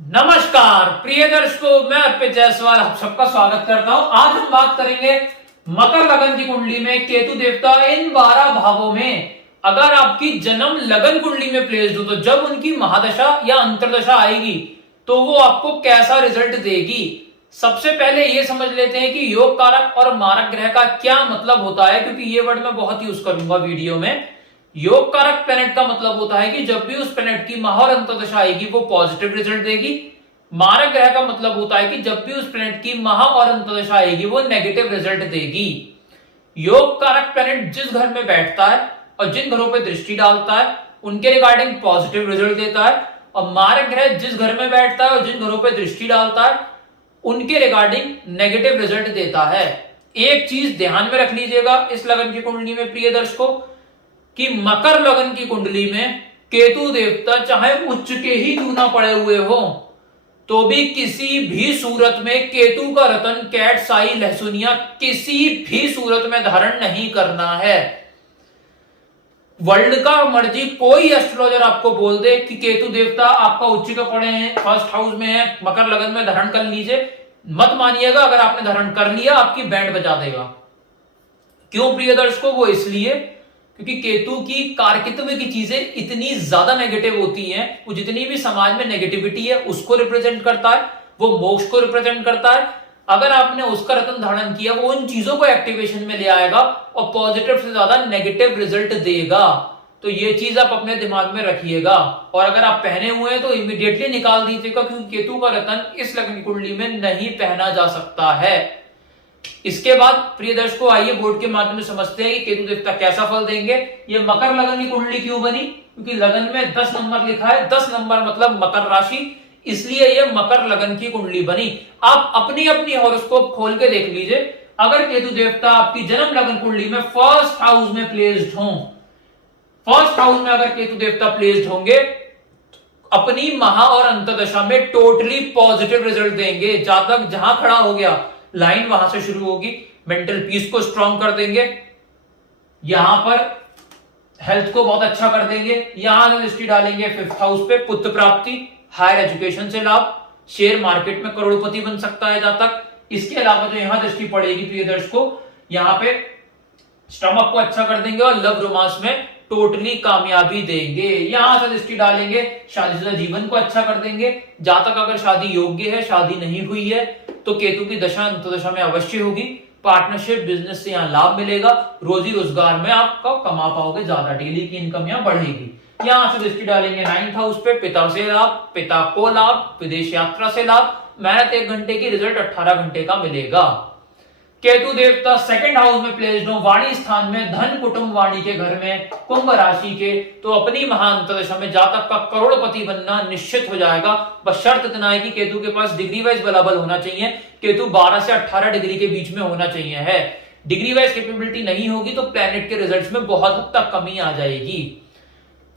नमस्कार प्रिय दर्शकों, मैं अर्पित जायसवाल आप सबका स्वागत करता हूं। आज हम बात करेंगे मकर लगन की कुंडली में केतु देवता इन 12 भावों में अगर आपकी जन्म लगन कुंडली में प्लेस्ड हो तो जब उनकी महादशा या अंतरदशा आएगी तो वो आपको कैसा रिजल्ट देगी। सबसे पहले ये समझ लेते हैं कि योग कारक और मारक ग्रह का क्या मतलब होता है, क्योंकि ये वर्ड मैं बहुत यूज करूंगा वीडियो में। योग कारक प्लैनेट का मतलब होता है कि जब भी उस प्लैनेट की महा और अंतर्दशा आएगी वो पॉजिटिव रिजल्ट देगी। मारक ग्रह का मतलब होता है कि जब भी उस प्लैनेट की महा और अंतर्दशा आएगी वो नेगेटिव रिजल्ट देगी। योग कारक प्लैनेट जिस घर में बैठता है और जिन घरों पर दृष्टि डालता है उनके रिगार्डिंग पॉजिटिव रिजल्ट देता है, और मारक ग्रह जिस घर में बैठता है और जिन घरों पर दृष्टि डालता है उनके रिगार्डिंग नेगेटिव रिजल्ट देता है। एक चीज ध्यान में रख लीजिएगा इस लगन की कुंडली में प्रिय दर्शकों, कि मकर लगन की कुंडली में केतु देवता चाहे उच्च के ही क्यों ना पड़े हुए हो तो भी किसी भी सूरत में केतु का रतन कैट साई लहसुनिया किसी भी सूरत में धारण नहीं करना है। वर्ल्ड का मर्जी कोई एस्ट्रोलॉजर आपको बोल दे कि केतु देवता आपका उच्च का पड़े हैं, फर्स्ट हाउस में है, मकर लगन में धारण कर लीजिए, मत मानिएगा। अगर आपने धारण कर लिया आपकी बैंड बजा देगा। क्यों प्रिय दर्शकों? वो इसलिए क्योंकि केतु की कारकित्व की चीजें इतनी ज्यादा नेगेटिव होती हैं, वो जितनी भी समाज में नेगेटिविटी है उसको रिप्रेजेंट करता है, वो मोक्ष को रिप्रेजेंट करता है। अगर आपने उसका रत्न धारण किया वो उन चीजों को एक्टिवेशन में ले आएगा और पॉजिटिव से ज्यादा नेगेटिव रिजल्ट देगा। तो ये चीज आप अपने दिमाग में रखिएगा, और अगर आप पहने हुए हैं तो इमीडिएटली निकाल दीजिएगा, क्योंकि केतु का रत्न इस लगन की कुंडली में नहीं पहना जा सकता है। इसके बाद प्रिय दर्शकों आइए बोर्ड के माध्यम से समझते हैं कि केतु देवता कैसा फल देंगे। ये मकर लगन की कुंडली क्यों बनी? क्योंकि लगन में 10 नंबर लिखा है, 10 नंबर मतलब मकर राशि, इसलिए ये मकर लगन की कुंडली बनी। आप अपनी अपनी हॉरोस्कोप खोल के देख लीजिए, अगर केतु देवता आपकी जन्म लगन कुंडली में फर्स्ट हाउस में प्लेस्ड हो, फर्स्ट हाउस में अगर केतु देवता प्लेस्ड होंगे अपनी महा और अंतर्दशा में टोटली पॉजिटिव रिजल्ट देंगे। जातक जहां खड़ा हो गया लाइन वहां से शुरू होगी, मेंटल पीस को स्ट्रांग कर देंगे, यहां पर हेल्थ को बहुत अच्छा कर देंगे, यहां से दृष्टि डालेंगे फिफ्थ हाउस पे, पुत्र प्राप्ति, हायर एजुकेशन से लाभ, शेयर मार्केट में करोड़पति बन सकता है जातक। इसके अलावा जो यहां दृष्टि पड़ेगी प्रिय दर्शकों, यहां पे स्टमक को अच्छा कर देंगे और लव रोमांस में टोटली कामयाबी देंगे। यहां से दृष्टि डालेंगे शादीशुदा जीवन को अच्छा कर देंगे। जातक अगर शादी योग्य है, शादी नहीं हुई है तो केतु की दशा अंतर्दशा में अवश्य होगी। पार्टनरशिप बिजनेस से यहाँ लाभ मिलेगा, रोजी रोजगार में आपका कमा पाओगे ज्यादा, डेली की इनकम यहाँ बढ़ेगी। यहां से दृष्टि डालेंगे 9th हाउस पे, पिता से लाभ, पिता को लाभ, विदेश यात्रा से लाभ, मेहनत 1 घंटे की रिजल्ट 18 घंटे का मिलेगा। केतु देवता सेकंड हाउस में प्लेस्ड हो, वाणी स्थान में, धन कुटुंब वाणी के घर में, कुंभ राशि के, तो अपनी महाअंतरदशा में जातक का करोड़पति बनना निश्चित हो जाएगा। बस शर्त इतना है कि केतु के पास डिग्री वाइज बराबर होना चाहिए। केतु 12 से 18 डिग्री के बीच में होना चाहिए है। डिग्री वाइज कैपेबिलिटी नहीं होगी तो प्लैनेट के रिजल्ट्स में बहुत हद तक कमी आ जाएगी।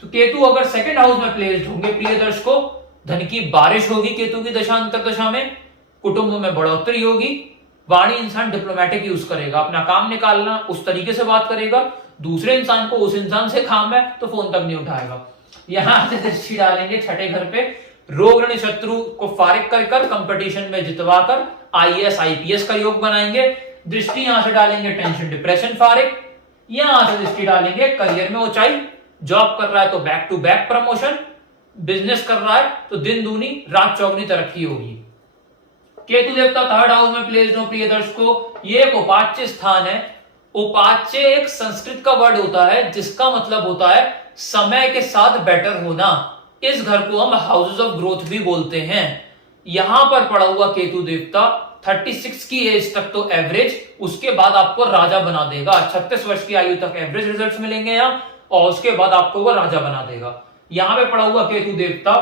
तो केतु अगर सेकंड हाउस में प्लेस्ड होंगे प्रिय दर्शकों, धन की बारिश होगी केतु की दशा अंतरदशा में, कुटुंब में बढ़ोतरी होगी, वाणी इंसान डिप्लोमेटिक यूज करेगा, अपना काम निकालना उस तरीके से बात करेगा, दूसरे इंसान को उस इंसान से काम है तो फोन तक नहीं उठाएगा। यहां से दृष्टि डालेंगे 6ठे घर पे, रोग ऋण शत्रु को फारिग कर कंपटीशन में जितवाकर आईएएस आईपीएस का योग बनाएंगे। दृष्टि यहां से डालेंगे टेंशन डिप्रेशन फारिग, यहां से दृष्टि डालेंगे करियर में ऊंचाई, जॉब कर रहा है तो back to back promotion, business कर रहा है तो दिन दूनी रात चौगनी तरक्की होगी। केतु देवता थर्ड हाउस में प्लेस्ड हो प्रिय दर्शकों, ये एक उपाच्य स्थान है। उपाच्य एक संस्कृत का वर्ड होता है जिसका मतलब होता है समय के साथ बेटर होना। इस घर को हम हाउसेस ऑफ ग्रोथ भी बोलते हैं। यहां पर पड़ा हुआ केतु देवता 36 की एज तक तो एवरेज, उसके बाद आपको राजा बना देगा। 36 वर्ष की आयु तक एवरेज रिजल्ट्स मिलेंगे यहां, और उसके बाद आपको वो राजा बना देगा। यहां पे पड़ा हुआ केतु देवता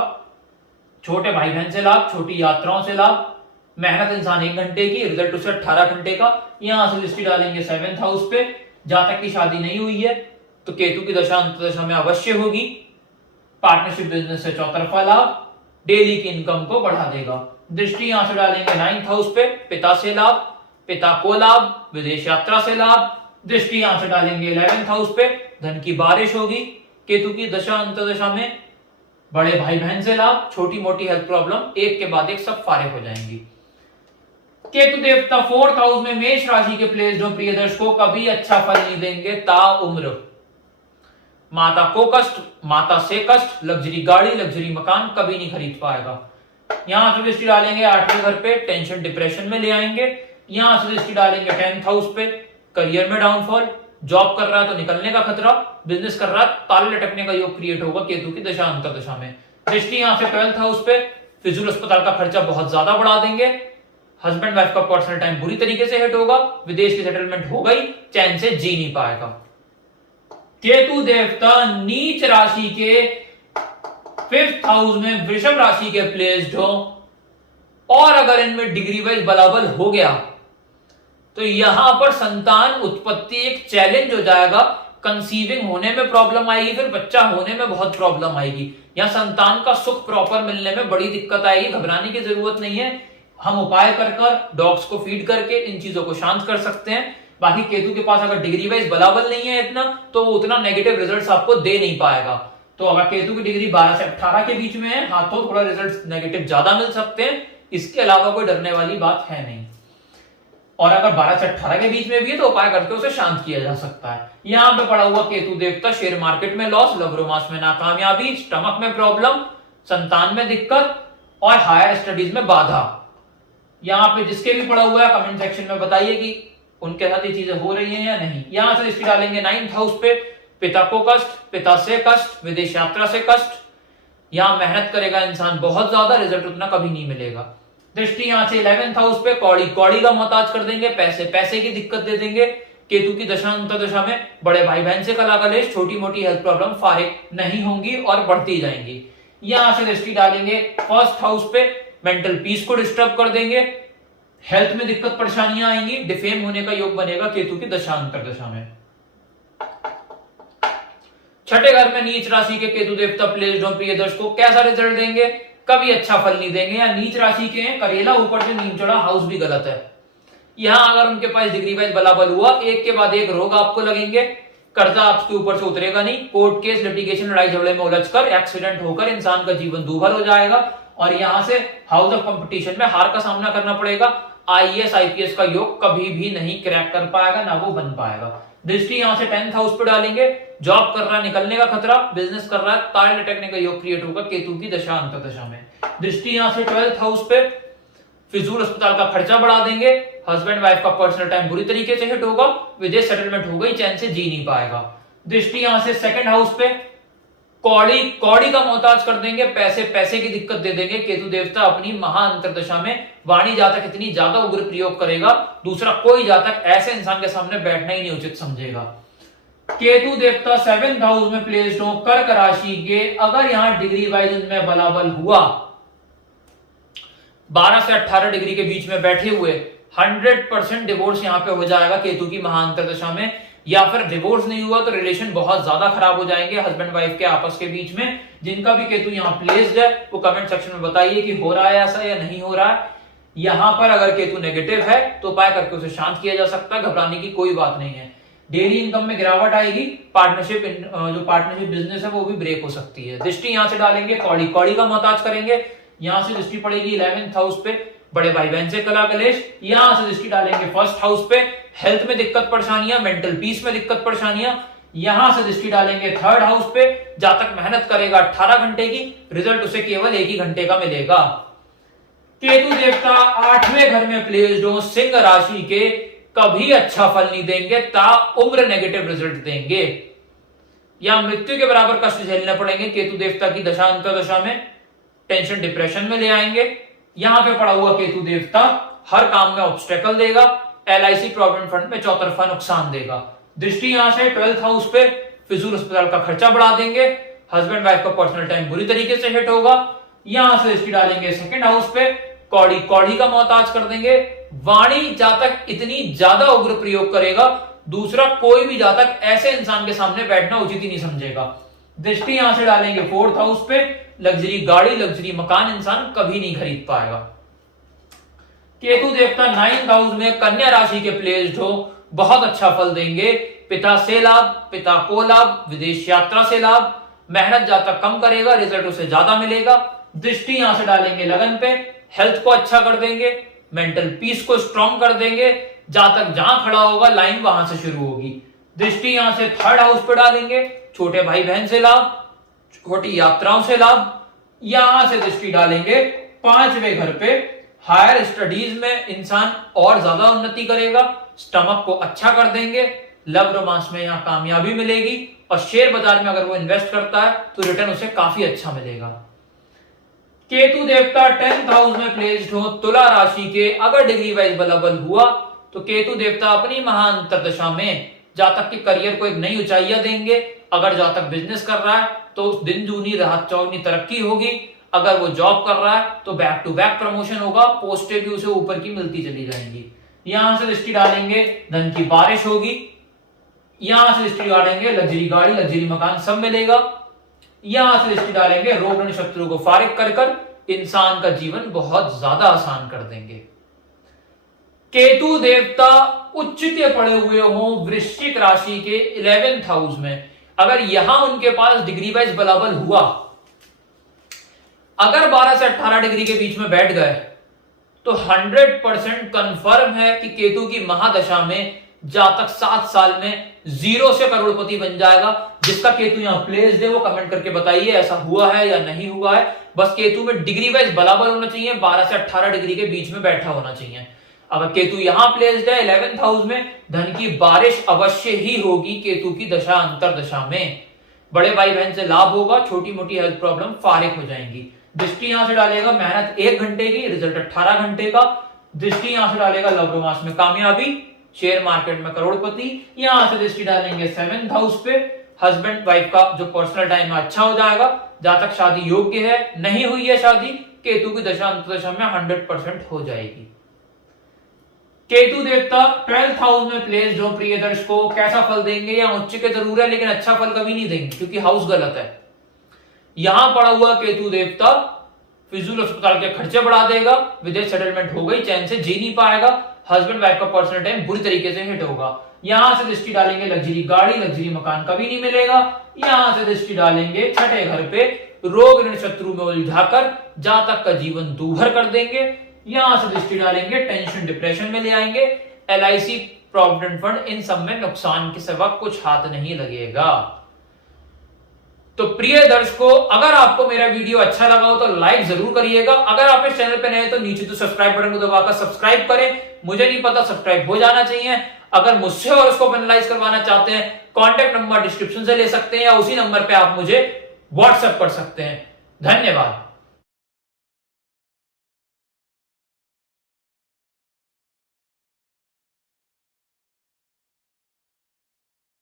छोटे भाई बहन से लाभ, छोटी यात्राओं से लाभ, मेहनत इंसान 1 घंटे की, रिजल्ट उसे 18 घंटे का। यहां से दृष्टि डालेंगे 7th हाउस पे, जहां तक की शादी नहीं हुई है तो केतु की दशा अंतर्दशा में अवश्य होगी। पार्टनरशिप बिजनेस से चौतरफा लाभ, डेली की इनकम को बढ़ा देगा। दृष्टि यहां से डालेंगे 9th हाउस पे, पिता से लाभ, पिता को लाभ, विदेश यात्रा से लाभ। दृष्टि यहां से डालेंगे 11th हाउस पे, धन की बारिश होगी। केतु की दशा अंतर्दशा में बड़े भाई बहन से लाभ, छोटी मोटी हेल्थ प्रॉब्लम एक के बाद एक सब फारिग हो जाएंगी। केतु देवता 4th हाउस में मेष राशि के प्लेस्ड हो प्रिय दर्शकों, कभी अच्छा फल नहीं देंगे ता उम्र। माता को कष्ट, माता से कष्ट, लग्जरी गाड़ी, लग्जरी मकान कभी नहीं खरीद पाएगा। यहां से दृष्टि डालेंगे 8वें घर पे, टेंशन डिप्रेशन में ले आएंगे। यहां से दृष्टि डालेंगे 10th हाउस पे, करियर में डाउनफॉल, जॉब कर रहा है तो निकलने का खतरा, बिजनेस कर रहा है ताले लटकने का योग क्रिएट होगा केतु की दशा अंतर दशा में। दृष्टि यहां से 12th हाउस पे, फिजूल अस्पताल का खर्चा बहुत ज्यादा बढ़ा देंगे। हस्बैंड वाइफ का पर्सनल टाइम बुरी तरीके से हिट होगा, विदेश की सेटलमेंट हो गई, चैन से जी नहीं पाएगा। केतु देवता नीच राशि के 5th हाउस में वृषभ राशि के प्लेस्ड हो और अगर इनमें डिग्री वाइज बलाबल हो गया तो यहां पर संतान उत्पत्ति एक चैलेंज हो जाएगा। कंसीविंग होने में प्रॉब्लम आएगी, फिर बच्चा होने में बहुत प्रॉब्लम आएगी। यहां संतान का सुख प्रॉपर मिलने में बड़ी दिक्कत आएगी। घबराने की जरूरत नहीं है, हम उपाय कर डॉग्स को फीड करके इन चीजों को शांत कर सकते हैं। बाकी केतु के पास अगर डिग्री वाइज बलाबल नहीं है इतना, तो वो उतना नेगेटिव रिजल्ट्स आपको दे नहीं पाएगा। तो अगर केतु की डिग्री 12 से 18 के बीच में है, हाथों थोड़ा रिजल्ट नेगेटिव ज्यादा मिल सकते हैं, इसके अलावा कोई डरने वाली बात है नहीं। और अगर 12 से 18 के बीच में भी है तो उपाय करके उसे शांत किया जा सकता है। यहां पे पड़ा हुआ केतु देवता शेयर मार्केट में लॉस, लव रोमांस में नाकामयाबी, स्टमक में प्रॉब्लम, संतान में दिक्कत और हायर स्टडीज में बाधा। यहां पे जिसके भी पड़ा हुआ है कमेंट सेक्शन में बताइए कि उनके साथ ये चीजें हो रही हैं या नहीं। यहां से दृष्टि डालेंगे 9th हाउस पे, पिता को कष्ट, पिता से कष्ट, विदेश यात्रा से कष्ट। यहां मेहनत करेगा इंसान बहुत ज्यादा, रिजल्ट उतना कभी नहीं मिलेगा। दृष्टि यहां से 11th हाउस पे, कौड़ी कौड़ी का मोहताज कर देंगे, पैसे की दिक्कत दे देंगे। केतु की दशा अंतर दशा में बड़े भाई बहन से कला कलेश, छोटी मोटी हेल्थ प्रॉब्लम फारिग नहीं होंगी और बढ़ती जाएंगी। यहां से दृष्टि डालेंगे 1st हाउस पे, मेंटल पीस को डिस्टर्ब कर देंगे, हेल्थ में दिक्कत परेशानियां आएंगी, डिफेम होने का योग बनेगा केतु की दशा अंतर दशा में। 6ठे घर में नीच राशि के केतु देवता प्लेस्ड हो प्रिय दर्शकों, कैसा रिजल्ट देंगे? कभी अच्छा फल नहीं देंगे। या नीच राशि के हैं, करेला ऊपर से नीम चढ़ा, हाउस भी गलत है। यहां अगर उनके पास डिग्री वाइज बलाबल हुआ, एक के बाद एक रोग आपको लगेंगे, कर्जा आपके ऊपर से उतरेगा नहीं, कोर्ट केस लिटिगेशन लड़ाई झगड़े में उलझकर एक्सीडेंट होकर इंसान का जीवन दूभर हो जाएगा और यहां से हाउस ऑफ कंपटीशन में हार का सामना करना पड़ेगा। आईएएस आईपीएस का योग कभी भी नहीं क्रैक कर पाएगा, ना वो बन पाएगा। दृष्टि यहां से 10th हाउस पे डालेंगे, जॉब कर रहा है निकलने का खतरा, बिजनेस कर रहा है ताले लटकने का योग क्रिएट होगा केतु की दशा अंतर दशा में। दृष्टि यहां से 12th हाउस पे, फिजूल अस्पताल का खर्चा बढ़ा देंगे, हस्बैंड वाइफ का पर्सनल टाइम बुरी तरीके से हिट होगा, विदेश सेटलमेंट हो गई, चैन से जी नहीं पाएगा। दृष्टि यहां से 2nd हाउस पे, कौड़ी कौड़ी का मोहताज कर देंगे, पैसे की दिक्कत दे देंगे। केतु देवता अपनी महा अंतर दशा में वाणी जातक इतनी ज्यादा उग्र प्रयोग करेगा, दूसरा कोई जातक ऐसे इंसान के सामने बैठना ही नहीं उचित समझेगा। केतु देवता 7th हाउस में प्लेस्ड हो कर्क राशि के, अगर यहां डिग्री वाइज इनमें बलाबल हुआ, 12 से 18 डिग्री के बीच में बैठे हुए, 100% डिवोर्स यहां पे हो जाएगा केतु की महाअंतर दशा में। या फिर डिवोर्स नहीं हुआ तो रिलेशन बहुत ज्यादा खराब हो जाएंगे हस्बैंड वाइफ के आपस के बीच में। जिनका भी केतु यहां प्लेस्ड है वो कमेंट सेक्शन में बताइए कि हो रहा है ऐसा या नहीं हो रहा है। यहां पर अगर केतु नेगेटिव है तो उपाय करके उसे शांत किया जा सकता है, घबराने की कोई बात नहीं है। डेली इनकम में गिरावट आएगी, पार्टनरशिप बिजनेस है वो भी ब्रेक हो सकती है। दृष्टि यहां से डालेंगे, कौड़ी कौड़ी का मोहताज करेंगे। यहां से दृष्टि पड़ेगी 11th हाउस पे, बड़े भाई बहन से कला कलेश। यहां से दृष्टि डालेंगे 1st हाउस पे, हेल्थ में दिक्कत परेशानियां, मेंटल पीस में दिक्कत परेशानियां। यहां से दृष्टि डालेंगे 3rd हाउस पे, जातक मेहनत करेगा 18 घंटे की, रिजल्ट उसे केवल 1 ही घंटे का मिलेगा। केतु देवता 8वें घर में प्लेस्ड हो सिंह राशि के, कभी अच्छा फल नहीं देंगे, ता उम्र नेगेटिव रिजल्ट देंगे या मृत्यु के बराबर कष्ट झेलने पड़ेंगे। केतु देवता की दशा अंतर दशा में टेंशन डिप्रेशन में ले आएंगे। यहां पे पड़ा हुआ केतु देवता हर काम में ऑब्स्टेकल देगा, एलआईसी प्रोविडेंट फंड में चौतरफा नुकसान देगा। दृष्टि यहां से 12th हाउस पे, फिजूल अस्पताल का खर्चा बढ़ा देंगे, हस्बैंड वाइफ का पर्सनल टाइम बुरी तरीके से हिट होगा। यहां से दृष्टि डालेंगे 2nd हाउस पे, कौड़ी कौड़ी का मोहताज कर देंगे, वाणी जातक इतनी ज्यादा उग्र प्रयोग करेगा, दूसरा कोई भी जातक ऐसे इंसान के सामने बैठना उचित ही नहीं समझेगा। दृष्टि यहां से डालेंगे 4th हाउस पे, लग्जरी गाड़ी, लग्जरी मकान इंसान कभी नहीं खरीद पाएगा। केतु देवता 9th हाउस में कन्या राशि के प्लेस्ड हो, बहुत अच्छा फल देंगे, पिता से लाभ, पिता को लाभ, विदेश यात्रा से लाभ, मेहनत जहां तक कम करेगा रिजल्ट उसे ज्यादा मिलेगा। दृष्टि यहां से डालेंगे लगन पे, हेल्थ को अच्छा कर देंगे, मेंटल पीस को स्ट्रांग कर देंगे। जहां खड़ा होगा लाइन वहां से शुरू होगी। दृष्टि यहां से थर्ड हाउस पे डालेंगे, छोटे भाई बहन से लाभ, छोटी यात्राओं से लाभ। यहां से दृष्टि डालेंगे पांचवें घर पे, हायर स्टडीज में इंसान और ज्यादा उन्नति करेगा, स्टमक को अच्छा कर देंगे, लव रोमांस में यहां कामयाबी मिलेगी और शेयर बाजार में अगर वो इन्वेस्ट करता है तो रिटर्न उसे काफी अच्छा मिलेगा। केतु देवता 10th हाउस में प्लेस्ड हो तुला राशि के, अगर डिग्री वाइज बलाबल हुआ तो केतु देवता अपनी महाअंतरदशा में जातक के करियर को एक नई ऊंचाइयां देंगे। अगर जातक बिजनेस कर रहा है तो दिन दूनी रात चौगुनी तरक्की होगी। अगर वो जॉब कर रहा है तो बैक टू बैक प्रमोशन होगा, पोस्टें भी उसे ऊपर की मिलती चली जाएंगी। यहां से दृष्टि डालेंगे धन की बारिश होगी। यहां से दृष्टि डालेंगे लग्जरी गाड़ी, लग्जरी मकान सब मिलेगा। यहां से दृष्टि डालेंगे रोग ऋण शत्रु को फारिग कर कर इंसान का जीवन बहुत ज्यादा आसान कर देंगे। केतु देवता उच्च के पड़े हुए हो वृश्चिक राशि के 11th हाउस में, अगर यहां उनके पास डिग्री वाइज बलाबल हुआ, अगर 12 से 18 डिग्री के बीच में बैठ गए तो 100% कंफर्म है कि केतु की महादशा में जातक 7 साल में 0 से करोड़पति बन जाएगा। जिसका केतु यहां प्लेस्ड है वो कमेंट करके बताइए ऐसा हुआ है या नहीं हुआ है। बस केतु में डिग्री वाइज बराबर होना चाहिए, 12 से 18 डिग्री के बीच में बैठा होना चाहिए। अगर केतु यहां प्लेस्ड है 11th हाउस में, धन की बारिश अवश्य ही होगी। केतु की दशा अंतर दशा में बड़े भाई बहन से लाभ होगा, छोटी मोटी हेल्थ प्रॉब्लम फारिग हो जाएंगी। दृष्टि यहां से डालेगा मेहनत 1 घंटे की, रिजल्ट 18 घंटे का। दृष्टि यहां से डालेगा लव रोमांस में कामयाबी, शेयर मार्केट में करोड़पति। यहां से दृष्टि डालेंगे 7th हाउस पे, हस्बैंड वाइफ का जो पर्सनल टाइम है अच्छा हो जाएगा। जहां तक शादी योग्य है, नहीं हुई है शादी, केतु की दशा अंतर्दशा में 100% हो जाएगी। केतु देवता 12th हाउस में प्लेस्ड हो प्रिय दर्शकों, कैसा फल देंगे? या उच्च के जरूर है लेकिन अच्छा फल कभी नहीं देंगे क्योंकि हाउस गलत है। यहां पड़ा हुआ केतु देवता फिजूल अस्पताल के खर्चे बढ़ा देगा, विदेश सेटलमेंट हो गई, चैन से जी नहीं पाएगा, हस्बैंड वाइफ का पर्सनल टाइम बुरी तरीके से हिट होगा। यहां से दृष्टि डालेंगे लग्जरी गाड़ी, लग्जरी मकान कभी नहीं मिलेगा। यहां से दृष्टि डालेंगे छठे घर पे, रोग ऋण शत्रु में उलझाकर जातक का जीवन दूभर कर देंगे। यहां से दृष्टि डालेंगे टेंशन डिप्रेशन में ले आएंगे। LIC प्रोविडेंट फंड इन सब में नुकसान के सिवा कुछ हाथ नहीं लगेगा। तो प्रिय दर्शकों, अगर आपको मेरा वीडियो अच्छा लगा हो तो लाइक जरूर करिएगा। अगर आप इस चैनल पे नए हैं तो नीचे तो सब्सक्राइब बटन को दबाकर सब्सक्राइब करें। मुझे नहीं पता, सब्सक्राइब हो जाना चाहिए। अगर मुझसे हॉरोस्कोप एनालाइज करवाना चाहते हैं, कॉन्टैक्ट नंबर डिस्क्रिप्शन से ले सकते हैं या उसी नंबर पे आप मुझे व्हाट्सएप कर सकते हैं। धन्यवाद।